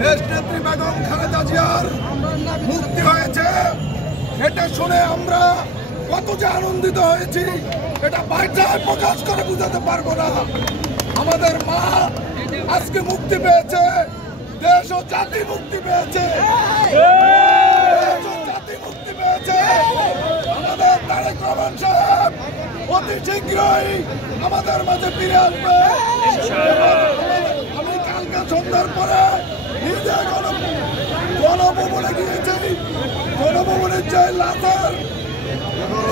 দেশনেত্রী বেগম খালেদা জিয়ার মুক্তি হয়েছে, এটা শুনে আমরা কত যে আনন্দিত হয়েছি এটা ভাষায় প্রকাশ করে বোঝাতে পারবো না। আমাদের মা আজকে মুক্তি পেয়েছে, দেশ ও জাতি মুক্তি পেয়েছে, দেশ ও জাতি মুক্তি পেয়েছে। আমাদের তারেক রহমান সাহেব অতি শীঘ্রই আমাদের মাঝে ফিরে আসবে। আমি কালকে সন্ধ্যার পরে নিজে গণভবনে গিয়েছি, গণভবনের যে লাশের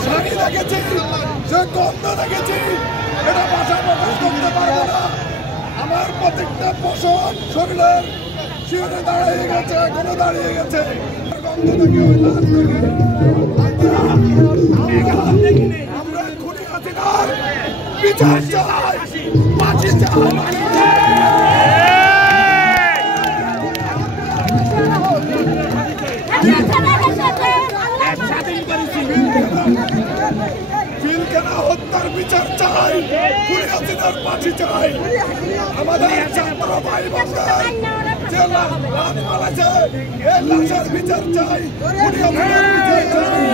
শাড়ি দেখেছি, সে গন্ধ দেখেছি, এটা ভাষা প্রকাশ করতে পারবো না। আমার প্রত্যেকটা পশম শরীরের শিরে দাঁড়িয়ে গেছে, এখনো দাঁড়িয়ে গেছে। গন্ধ থেকে ওই লাশ দেখে আমরা খুনি হাসিনার বিচার চাই, ফাঁসি চাই। হত্যার বিচার চাই, খুনি হাসিনার ফাঁসি চাই। আমাদের ছাত্র ভাই বোনদের যে লাশ মারাছে এই লাশের বিচার চাই, খুনি হাসিনার বিচার চাই।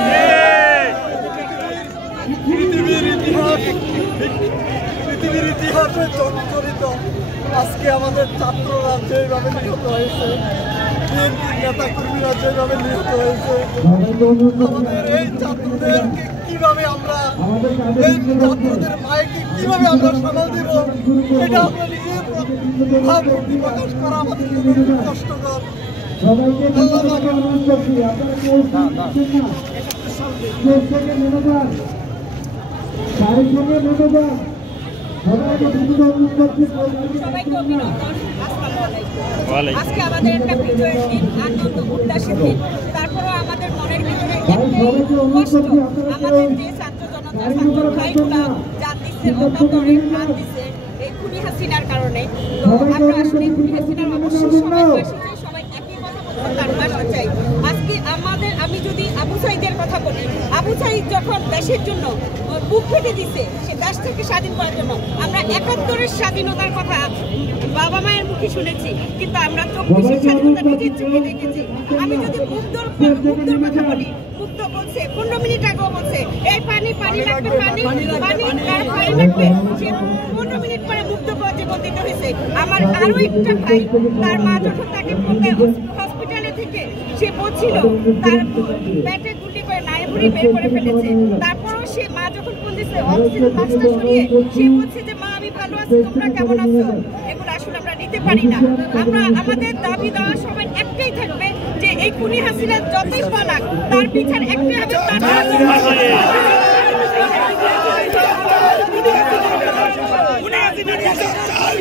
পৃথিবীর ইতিহাসে জর্জরিত আজকে আমাদের ছাত্ররা যেভাবে নিহত হয়েছে, বিএনপির নেতা কর্মীরা যেভাবে নিহত হয়েছে, আমাদের এই ছাত্রদেরকে কিভাবে আমরা, এই ছাত্রদের মায়েকে কিভাবে আমরা সামাল দেব, এটা আমরা নিজে ভাবমূর্তি প্রকাশ করা আমাদের জন্য খুব কষ্টকর। সবাইকে অভিনন্দন। আজকে আমাদের একটা বিজয়ের দিন, আনন্দ উল্লাসের দিন। তারপরেও আমাদের মনের ভিতরে একটাই কষ্ট, আমাদের যে ছাত্র জনতা, ছাত্র ভাইগুলা জান দিচ্ছে, অন্তরে প্রাণ দিচ্ছে এই খুনি হাসিনার কারণে। তো আমরা আসলে খুনি হাসিনার অবশ্যই সবাই একই কথা বলতে তার ভাষা চাই। আজকে আমি যদি আবু সাঈদের কথা বলি, আবু সাঈদ যখন দেশের জন্য বুক ফেটে দিছে, সে দেশ থেকে স্বাধীন করার জন্য, আমরা ৭১-এর স্বাধীনতার কথা বাবা মায়ের মুখে শুনেছি, কিন্তু আমরা ২৪-এর স্বাধীনতা নিজের চোখে দেখেছি। আমি যদি মুগ্ধর কথা বলি, মুগ্ধ বলছে ১৫ মিনিট আগেও বলছে এই পানি লাগবে, পানি লাগবে, সে ১৫ মিনিট পরে মুগ্ধ জীবন দিতে হয়েছে। আমার আরো একটা ভাই, তার মা যখন তাকে হসপিটালে থেকে সে বলছিল তার পেটে গুলি করে নাড়িভুড়ি বের করে ফেলেছে, তারপরও সে মা যখন ফোন দিচ্ছে অক্সিজেন মাস্কটা সরিয়ে সে বলছে যে মা আমি ভালো আছি, তোমরা কেমন আছো। এগুলো আসলে আমরা নিতে পারি না। আমাদের দাবি দেওয়া সবাই একটাই থাকবে যে এই খুনি হাসিনা যতই পালাক তার বিচার একটাই হবে।